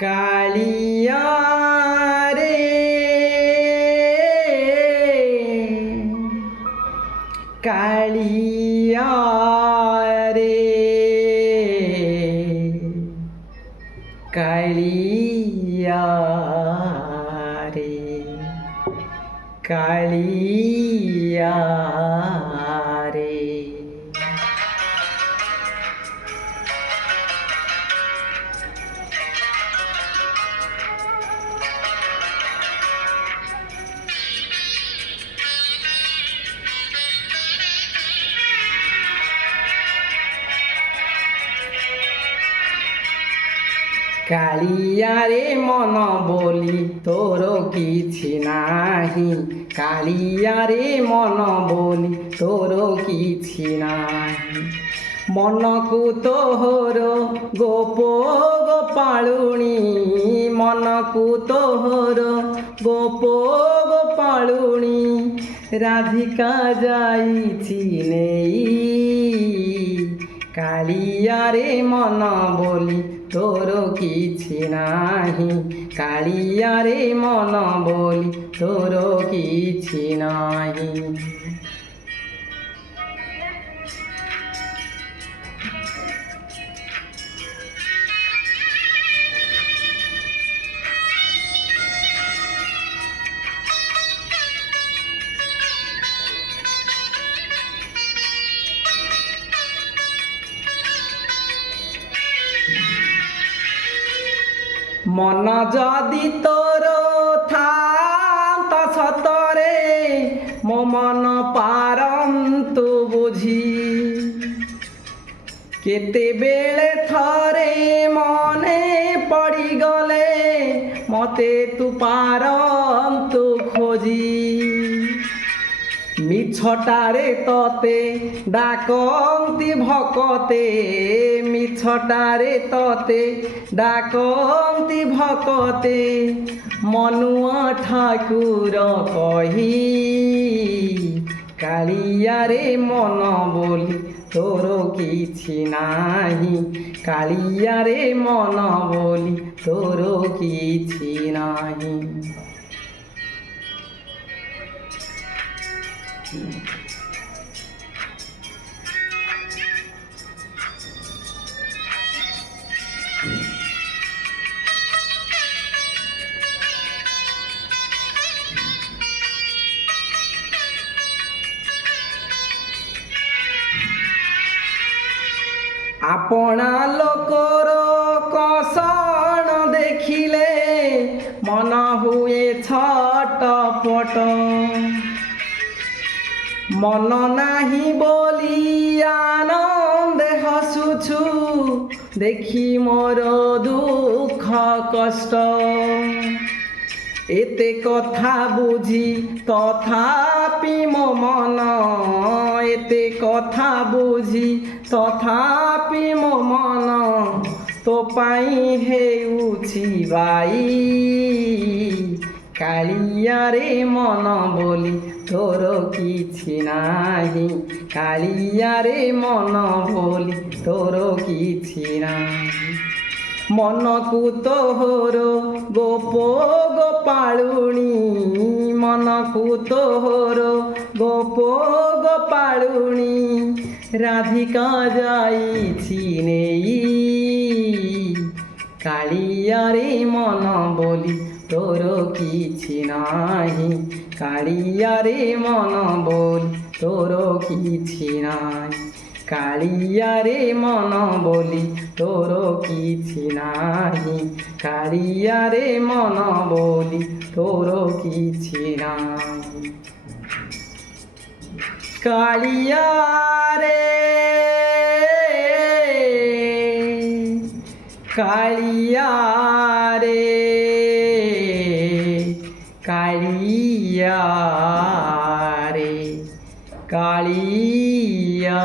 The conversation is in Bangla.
কালিয়া রে কালিয়া রে কালিয়া রে কালিয়া রে কালিয়া রে মন বলি তোর কিছু নাহি কালিয়া রে মন বলি তোর কিছু নাহি মনকু তোহর গোপ গোপালুণী মনকু তোহর গোপ গোপালুণী রাধিকা যাইছি নেই কালিয়া রে মন বলি তোর কিছু নাহি কালিয়া রে মন বলি তোর কিছু নাহি মন যদি তোর থান্ত সতরে মো মন পারন্তু বুঝি কেতেবেলে থরে মনে পড়িগলে মতে তু পারন্তু খোঁজি মিছটারে ততে ডাকন্তি ভকতে মিছটারে ততে ডাকন্তি ভকতে মনুয়া ঠাকুর কহি কালিয়া রে মন বলি তোর কিছু নাহি কালিয়া রে মন বলি তোর কিছু নাহি আপনা লোকর কষণ দেখিলে মন হুয়ে ছটপট মন নাহি বলি আনন্দে হসুছু দেখি মোর দুঃখ কষ্ট এতে কথা বুঝি তথাপি মো মন এতে কথা বুঝি তথাপি মো মন তো পাই হেউছি বাই কালিয়া রে মন বলি তোর কিছু নাহি কালিয়া রে মন বলি তোর কিছু নাহি মনকু তোহর গোপ গোপালুণী মনকু তোহর গোপ গোপালুণী রাধিকা যাইছি নেই কালিয়া রে মন বলি তোর কিছু নাহি কালিয়া রে মন বলি তোর কিছু নাহি কালিয়া রে মন বলি তোর কিছু নাহি কালিয়া রে মন বলি তোর কিছু নাহি কালিয়া রে কালিয়া রে কালিয়া রে কালিয়া